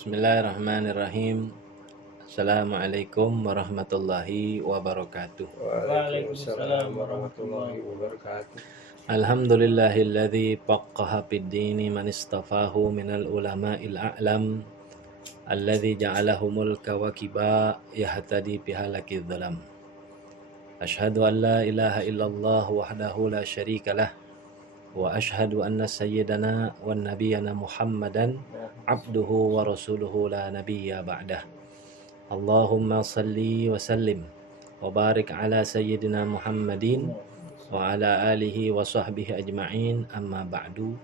Bismillahirrahmanirrahim. Assalamualaikum warahmatullahi wabarakatuh. Waalaikumsalam warahmatullahi wabarakatuh. Alhamdulillahilladzi faqqaha fid-dini man istafahu minal ulama'il a'lam alladzi ja'alahumul kawakiba yahtadi bihalakidz dhalam. Asyhadu an la ilaha illallah wahdahu la syarikalah wa asyhadu anna sayyidana wan nabiyyana Muhammadan abduhu wa rasuluhu la nabiyya ba'dah. Allahumma salli wa sallim wa barik ala sayyidina Muhammadin wa ala alihi wa sahbihi ajma'in, amma ba'du.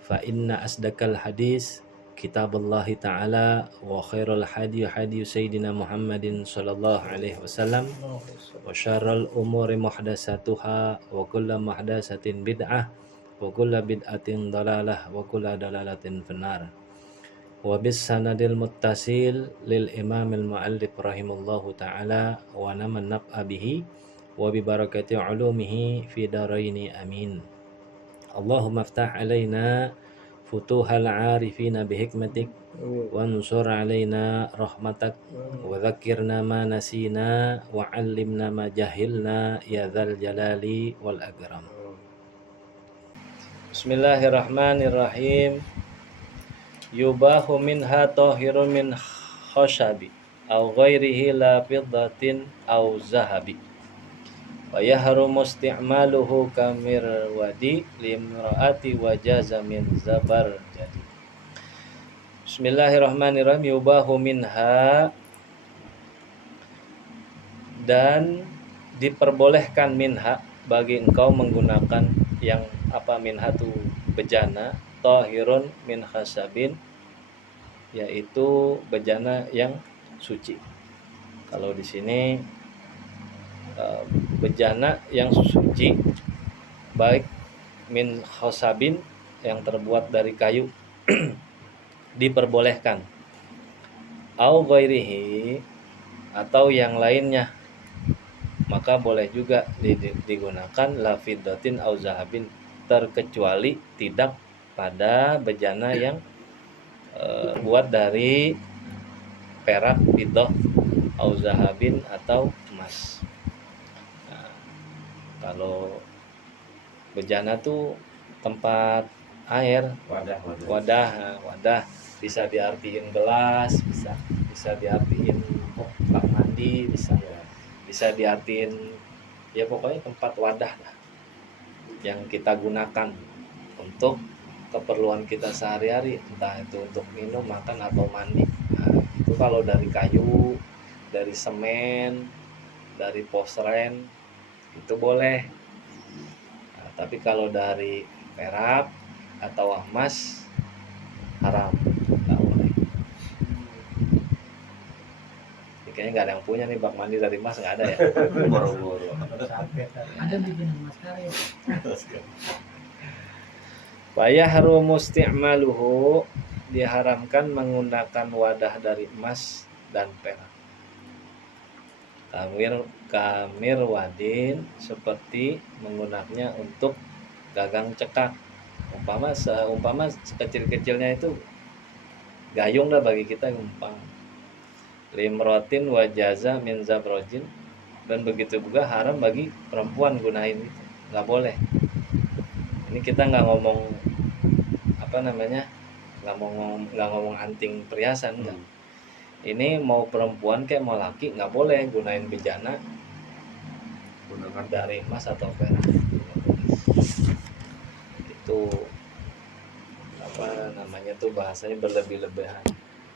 Fa inna asdaqal hadis kitabullahi ta'ala wa khairul hadi sayyidina Muhammadin sallallahu alaihi wasallam wa syarrul umuri muhdatsatuha wa kullu muhdatsatin bid'ah wa kullu bid'atin dalalah wa kullu dalalatin finnar. Wa bis sanadil muttasil lil imamil muallif rahimallahu ta'ala wa naman naf'a bihi wa bi barakati ulumihi fi daraini amin. Allahumma aftah alaina futuhal arifina bihikmatik wa ansur alaina rahmatak wa dhakkirna ma nasina wa 'allimna ma jahilna ya dzal jalali wal akram. Bismillahirrahmanirrahim. Yubahu minha tahirun min khashabi aw ghairihi la fiddatin aw zahabi wa yahrumu isti'maluhu kamirwadi limraati wa jaza min zabar jadi. Bismillahirrahmanirrahim. Yubahu minha, dan diperbolehkan minha bagi engkau menggunakan yang apa, minha tu bejana, tahirun min khasabin yaitu bejana yang suci. Kalau di sini bejana yang suci baik min khasabin yang terbuat dari kayu diperbolehkan, au ghairihi atau yang lainnya maka boleh juga digunakan, la fiddatin au zahabin terkecuali tidak pada bejana yang buat dari perak, fiddah, au zahabin atau emas. Nah, kalau bejana tuh tempat air, wadah bisa diartiin gelas, bisa diartiin bak mandi, bisa diartiin ya pokoknya tempat wadah lah yang kita gunakan untuk keperluan kita sehari-hari, entah itu untuk minum, makan atau mandi. Nah, itu kalau dari kayu, dari semen, dari posren itu boleh. Nah, tapi kalau dari perak atau emas haram, nggak boleh. Ini kayaknya nggak ada yang punya nih bak mandi dari emas, nggak ada ya? Boro-boro. Ada bikin emas karet. Fayahrumu isti'maluhu, diharamkan menggunakan wadah dari emas dan perak. Kamir wadin, seperti menggunaknya untuk gagang cekak. Umpama sekecil-kecilnya itu gayung lah bagi kita, umpama limrotin wajaza min zabrojin, dan begitu juga haram bagi perempuan gunain itu, nggak boleh. Ini kita nggak ngomong apa namanya, nggak ngomong anting perhiasan, enggak. Ini mau perempuan kayak mau laki nggak boleh gunain bejana gunakan dari emas atau perak. Itu apa namanya tuh, bahasanya berlebih-lebihan,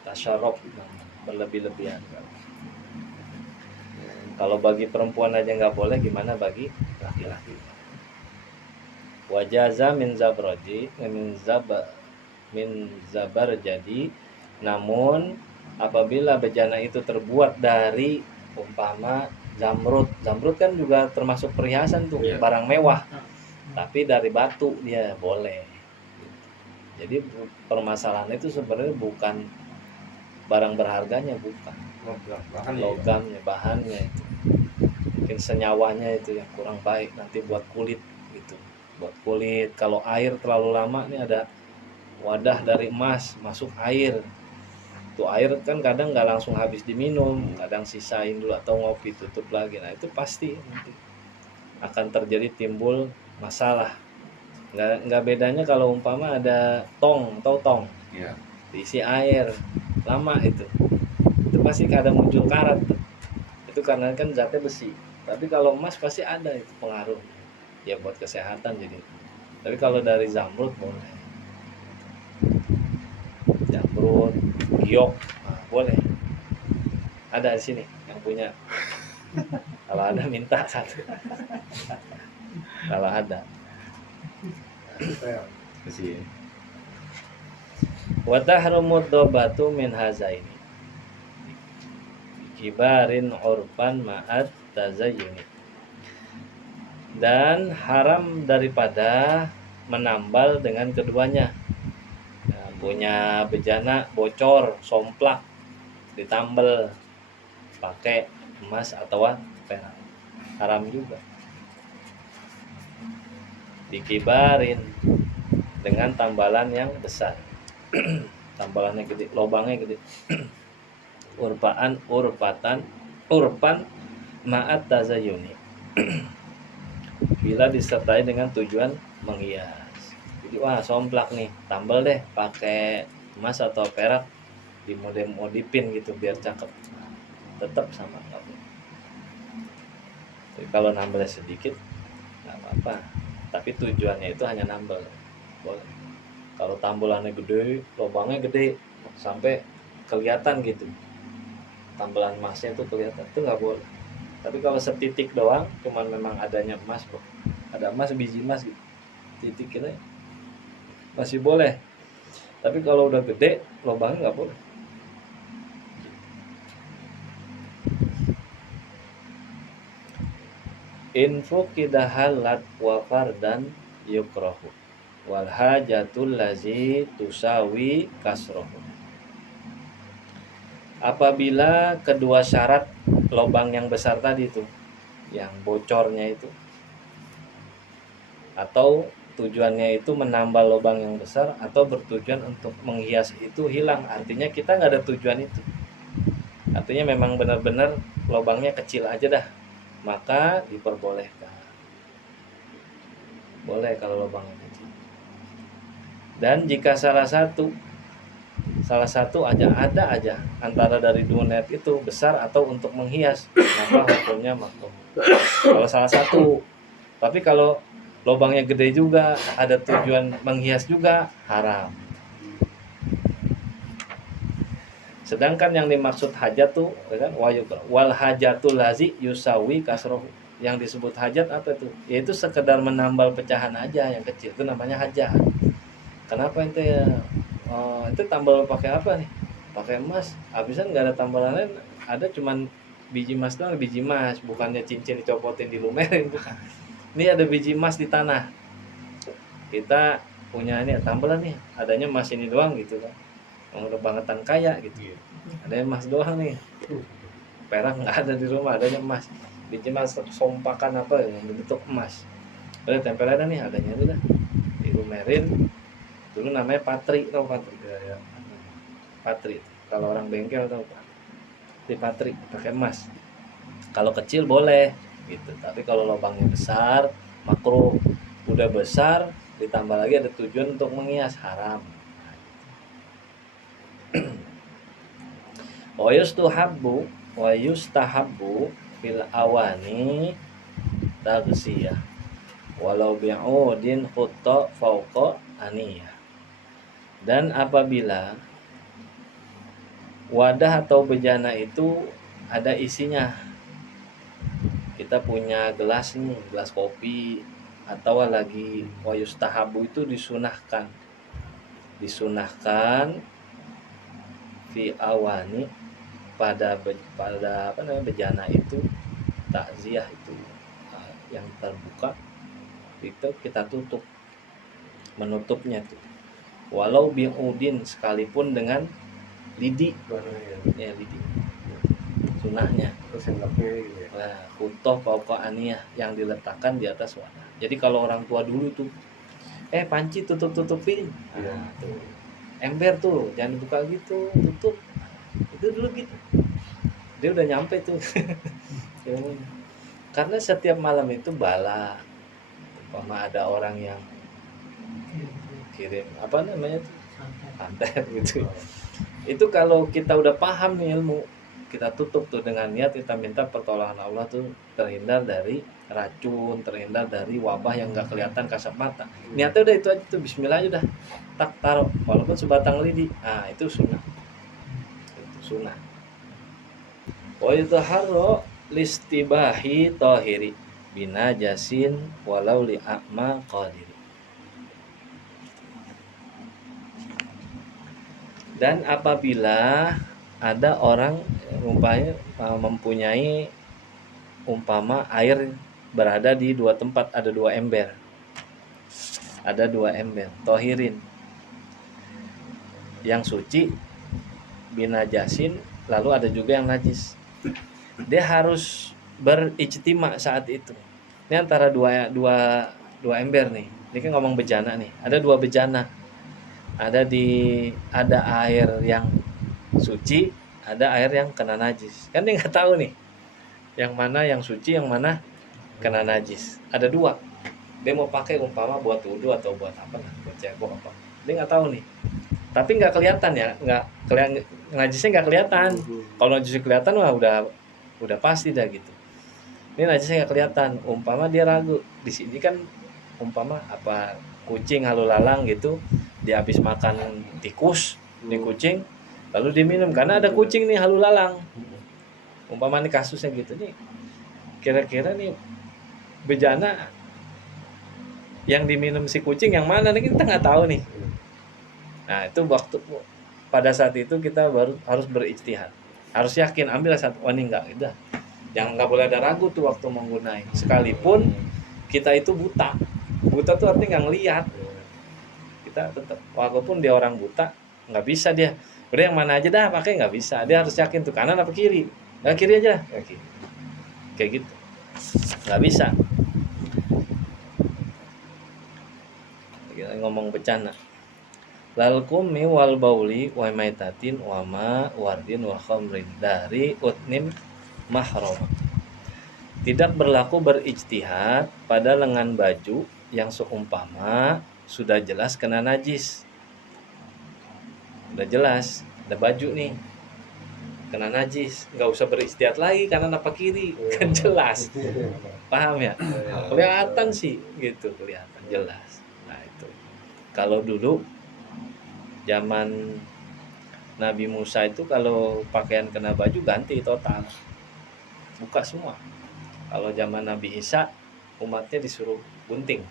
tasyaruf, berlebih-lebihan. Kalau bagi perempuan aja nggak boleh, gimana bagi laki-laki? Wajaza min zabar jadi, namun apabila bejana itu terbuat dari umpama zamrud kan juga termasuk perhiasan tuh, barang mewah, tapi dari batu dia boleh. Jadi permasalahannya itu sebenarnya bukan barang berharganya, bukan logamnya, bahannya itu, mungkin senyawanya itu yang kurang baik, nanti buat kulit gitu, buat kulit. Kalau air terlalu lama, nih ada wadah dari emas masuk air, Itu air kan kadang nggak langsung habis diminum, kadang sisain dulu atau ngopi tutup lagi. Nah itu pasti nanti akan terjadi timbul masalah. Nggak bedanya kalau umpama ada tong atau tong Iya. diisi air lama itu pasti kadang muncul karat tuh. Itu karena kan zatnya besi. Tapi kalau emas pasti ada itu pengaruh ya buat kesehatan jadi. Tapi kalau dari zamrud boleh, jamrut, giok, nah, boleh. Ada di sini yang punya. Kalau ada minta satu. Kalau ada. Kasih. Wa tahrumud dobatu min hazaini. Kibarin urfan ma'at tazayyuni. Dan haram daripada menambal dengan keduanya. Nah, punya bejana bocor, somplak, ditambal pakai emas atau perak, haram juga. Dikibarin dengan tambalan yang besar. Tambalannya gede, lobangnya gede. Urpan ma'at tazayyuni. Bila disertai dengan tujuan menghias. Jadi wah somplak nih, tambal deh pakai emas atau perak, dimodif-modifin gitu biar cakep. Tetap sama nggak boleh. Jadi kalau nambahnya sedikit nggak apa-apa, tapi tujuannya itu hanya nambal, boleh. Kalau tambalannya gede, lubangnya gede sampai kelihatan gitu, tambalan emasnya itu kelihatan, itu nggak boleh. Tapi kalau setitik doang, cuman memang adanya emas kok, ada emas, biji emas gitu, titik ini masih boleh. Tapi kalau udah gede, lubangnya nggak boleh. Info kidahalat wa fardan yukrahu wal hajatul lazi tusawi kasrohu. Apabila kedua syarat lubang yang besar tadi itu, yang bocornya itu, atau tujuannya itu menambal lubang yang besar atau bertujuan untuk menghias itu hilang, artinya kita nggak ada tujuan itu, artinya memang benar-benar lubangnya kecil aja dah, maka diperbolehkan, boleh kalau lubangnya kecil. Dan jika salah satu aja ada aja antara dari dua net itu besar atau untuk menghias, maka hukumnya makruh. Kalau salah satu, tapi kalau lubangnya gede juga ada tujuan menghias juga, haram. Sedangkan yang dimaksud hajat tuh kan wal hajatul lazi yusawi kasrohu. Yang disebut hajat apa itu? Yaitu sekedar menambal pecahan aja yang kecil, itu namanya hajat. Kenapa itu ya? Itu tambal pakai apa nih? Pakai emas. Habisan nggak ada tambalan lain, ada cuman biji emas doang, biji emas, bukannya cincin dicopotin dilumerin bukan. Ini ada biji emas di tanah. Kita punya ini tambalan nih, adanya emas ini doang gitu kan. Yang kebangetan kaya gitu. Ada emas doang nih. Perak nggak ada di rumah, adanya emas. Biji emas sompakan apa yang bentuk emas. Ada tempelan nih, adanya itu dah. Dilumerin. Dulu namanya patri, tau patri? Ya. Patri. Kalau orang bengkel tau pak? Di patri pakai emas. Kalau kecil boleh gitu, tapi kalau lubangnya besar makruh. Udah besar ditambah lagi ada tujuan untuk menghias, haram. Wa yustahabbu fil awani tagsiyah walau bi'udin khutta fauqa aniyah. Dan apabila wadah atau bejana itu ada isinya, kita punya gelas nih, gelas kopi, atau lagi wa yustahabu itu disunahkan fi awani pada apa namanya bejana itu, takziah itu yang terbuka itu kita tutup, menutupnya tuh walau bi'udin, sekalipun dengan lidi ya, lidi sunahnya. Nah, kutoh pokok aniyah yang diletakkan di atas wadah. Jadi kalau orang tua dulu tuh panci tutup-tutupin. Nah, tuh. Ember tuh jangan dibuka gitu, tutup. Itu dulu gitu. Dia udah nyampe tuh ilmunya. Karena setiap malam itu bala. Umpama ada orang yang kirim apa namanya tuh santet gitu. Itu kalau kita udah paham nih ilmu, kita tutup tuh dengan niat kita minta pertolongan Allah tuh terhindar dari racun, terhindar dari wabah yang nggak kelihatan kasat mata. Niatnya udah itu aja tuh, bismillah aja udah, tak taruh walaupun sebatang lidi. Ah itu sunnah, itu sunnah. Wa yutahharru listibahi tahiri bina jasin walau li a'ma qadiri. Dan apabila ada orang umpamanya mempunyai umpama air berada di dua tempat, ada dua ember, tohirin yang suci binajasin, lalu ada juga yang najis. Dia harus berijtima saat itu. Ini antara dua ember nih. Ini kan ngomong bejana nih. Ada dua bejana. Ada air yang suci, ada air yang kena najis. Kan dia nggak tahu nih, yang mana yang suci, yang mana kena najis. Ada dua. Dia mau pakai umpama buat wudhu atau buat apa, buat cebok apa. Dia nggak tahu nih. Tapi nggak kelihatan ya, nggak kelihatan najisnya nggak kelihatan. Kalau najisnya kelihatan wah udah pasti dah gitu. Ini najisnya nggak kelihatan. Umpama dia ragu. Di sini kan umpama apa kucing halu lalang gitu, dia habis makan tikus nih kucing, lalu diminum karena ada kucing nih halu lalang. Umpama nih kasusnya gitu nih, kira-kira nih bejana yang diminum si kucing yang mana nih, kita nggak tahu nih. Nah itu waktu pada saat itu kita baru harus berijtihad, harus yakin, ambil satu, oh ini enggak, udah, yang nggak boleh ada ragu tuh waktu menggunakan. Sekalipun kita itu buta tuh artinya nggak ngelihat, kita tetap walaupun dia orang buta nggak bisa dia udah yang mana aja dah pakai, nggak bisa, dia harus yakin tuh kanan apa kiri, nggak kiri aja, kiri, kayak gitu nggak bisa. Kita ngomong bencana. Lal kumi wal bauli wa maitatin wa ma wardin wa khamrin dari utnim mahram. Tidak berlaku berijtihad pada lengan baju yang seumpama sudah jelas kena najis. Udah jelas, ada baju nih kena najis, nggak usah berijtihad lagi kanan apa kiri, kan jelas. Paham ya? Kelihatan sih gitu, kelihatan jelas. Nah itu. Kalau dulu zaman Nabi Musa itu kalau pakaian kena baju ganti total, buka semua. Kalau zaman Nabi Isa umatnya disuruh gunting,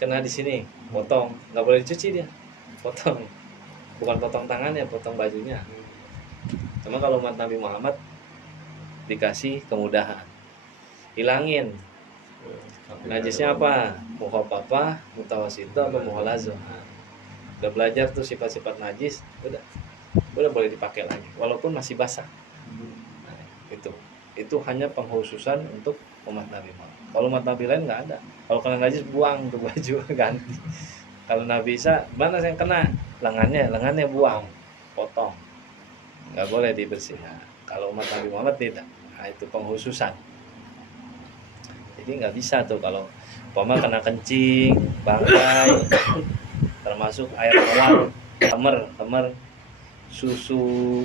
kena di sini, potong, nggak boleh dicuci dia, potong, bukan potong tangannya, potong bajunya. Cuma kalau umat Nabi Muhammad dikasih kemudahan, hilangin najisnya apa, mukhafafah, mutawasithah, atau mughallazah. Udah belajar tuh sifat-sifat najis, udah boleh dipakai lagi walaupun masih basah. Nah, itu hanya pengkhususan untuk umat Nabi Muhammad. Kalau umat Nabi lain nggak ada. Kalau kena najis buang tuh baju, ganti. Kalau Nabi Isa mana yang kena lengannya buang, potong, nggak boleh dibersihkan. Nah, kalau umat Nabi Muhammad tidak. Nah, itu pengkhususan. Jadi nggak bisa tuh kalau umpama kena kencing, bangkai, termasuk air tawar, temer, susu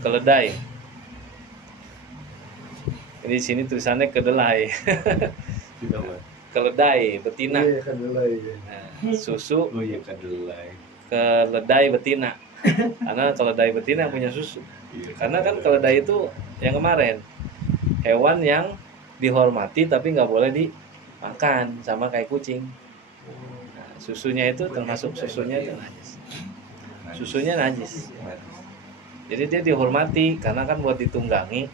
keledai. Ini di sini tulisannya kedelai. Keledai betina. Nah, susu keledai betina. Karena keledai betina punya susu. Karena kan keledai itu yang kemarin hewan yang dihormati tapi nggak boleh dimakan, sama kayak kucing. Nah, susunya itu termasuk susunya itu najis. Susunya najis. Jadi dia dihormati karena kan buat ditunggangi,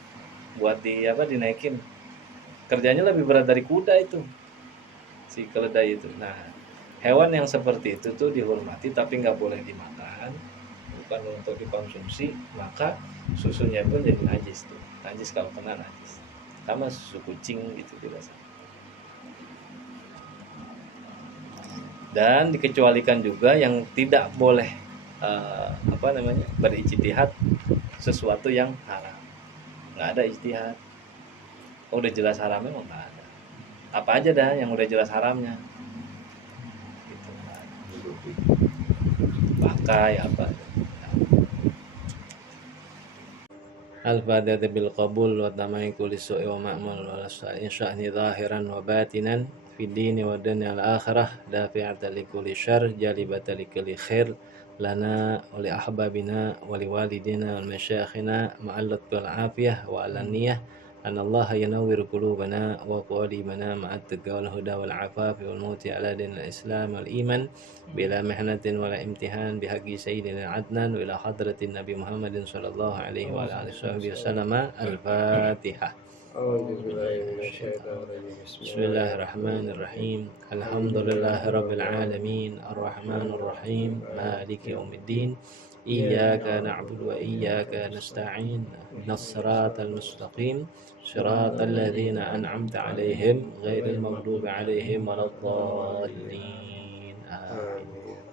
buat dinaikin. Kerjanya lebih berat dari kuda itu, si keledai itu. Nah, hewan yang seperti itu tuh dihormati tapi nggak boleh dimakan, bukan untuk dikonsumsi, maka susunya pun jadi najis tuh. Najis kalau kena najis. Sama susu kucing gitu biasa. Dan dikecualikan juga yang tidak boleh apa namanya, berijtihad sesuatu yang haram. Nggak ada ijtihad. Udah jelas haramnya mau nggak ada. Apa aja dah yang udah jelas haramnya. Gitu. Pakai apa? Al-Fatihah bil qabul wa tamai kulli su'i wa ma'mul wa sya'ni zahiran wa batinan fid dini wa dunya al akhirah dafi'atan li kulli syarr jalibatan li kulli khair lana wa li ahbabina wa li walidina wal masyayikhina ma'allat wal afiyah wa alaniyah an Allah yanawwir qulubana wa qalibana ma'at taqwa wal huda wal afaf wal mauti ala dinil islam wal iman bila mihnatin wala imtihan bihaqi sayyidina adnan wa ila hadratin nabi Muhammadin sallallahu alaihi wa alihi wasallam. Al-Fatihah. Bismillahirrahmanirrahim. Alhamdulillahirabbil alamin arrahmanir rahim maliki yaumiddin iyyaka na'budu wa iyyaka nasta'in ihdinas siratal mustaqim siratal ladzina an'amta 'alaihim ghairil maghdubi 'alaihim waladdallin. Amin.